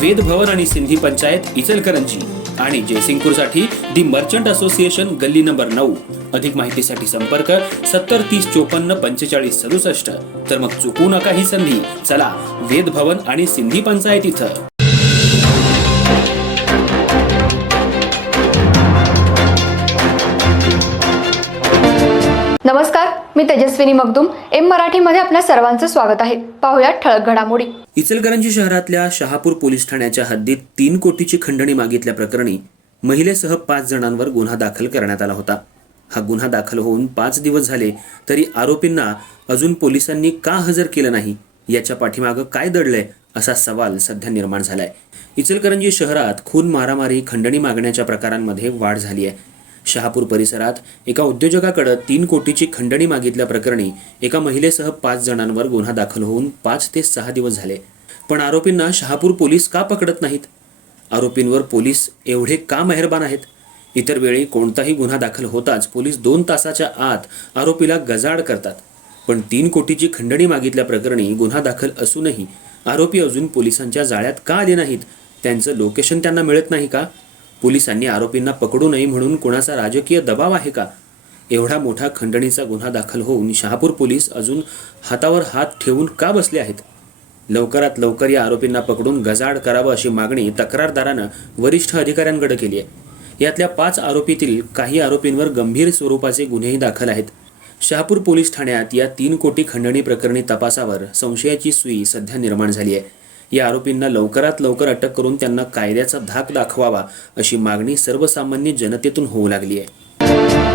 वेद भवन आणि सिंधी पंचायत इचलकरंजी आणि जयसिंगपूरसाठी दी मर्चंट असोसिएशन गल्ली नंबर नऊ. अधिक माहितीसाठी संपर्क सत्तर तीस चोपन्न पंचेचाळीस सदुसष्ट. तर मग चुकू नका ही संधी. चला वेद भवन आणि सिंधी पंचायत इथं. नमस्कार मी तेजस्विनी मगदुम. एम मराठीमध्ये आपल्या सर्वांचं स्वागत आहे. पाहुयात ठळक घडामोडी. इचलकरंजी शहरातल्या शहापूर पोलीस ठाण्याच्या हद्दीत तीन कोटीची खंडणी मागितल्या प्रकरणी महिलेसह पाच जणांवर गुन्हा दाखल करण्यात आला होता. हा गुन्हा दाखल होऊन पाच दिवस झाले तरी आरोपींना अजून पोलिसांनी का हजर केलं नाही याच्या पाठीमागं काय दडलंय असा सवाल सध्या निर्माण झालाय. इचलकरंजी शहरात खून मारामारी खंडणी मागण्याच्या प्रकारांमध्ये वाढ झाली आहे शहापूर परिसरात एका उद्योजकाकडे तीन कोटीची खंडणी मागितल्याप्रकरणी एका महिलेसह पाच जणांवर गुन्हा दाखल होऊन पाच ते सहा दिवस झाले. पण आरोपींना शहापूर पोलीस का पकडत नाहीत? आरोपींवर पोलीस एवढे का मेहरबान आहेत? इतर वेळी कोणताही गुन्हा दाखल होताच पोलीस दोन तासाच्या आत आरोपीला गजाड करतात. पण तीन कोटीची खंडणी मागितल्याप्रकरणी गुन्हा दाखल असूनही आरोपी अजून पोलिसांच्या जाळ्यात का आले नाहीत? त्यांचं लोकेशन त्यांना मिळत नाही का? पोलिसांनी आरोपींना पकडू नये म्हणून कुणाचा राजकीय दबाव आहे का? एवढा मोठा खंडणीचा गुन्हा दाखल होऊन शहापूर पोलीस अजून हातावर हात ठेवून का बसले आहेत? लवकरात लवकर या आरोपींना पकडून गजाड करावं अशी मागणी तक्रारदारानं वरिष्ठ अधिकाऱ्यांकडे केली आहे. यातल्या पाच आरोपीतील काही आरोपींवर गंभीर स्वरूपाचे गुन्हेही दाखल आहेत. शहापूर पोलीस ठाण्यात या तीन कोटी खंडणी प्रकरणी तपासावर संशयाची सुई सध्या निर्माण झाली आहे. या आरोपींना लवकरात लवकर अटक करून त्यांना कायद्याचा धाक दाखवावा अशी मागणी सर्वसामान्य जनतेतून होऊ लागली आहे.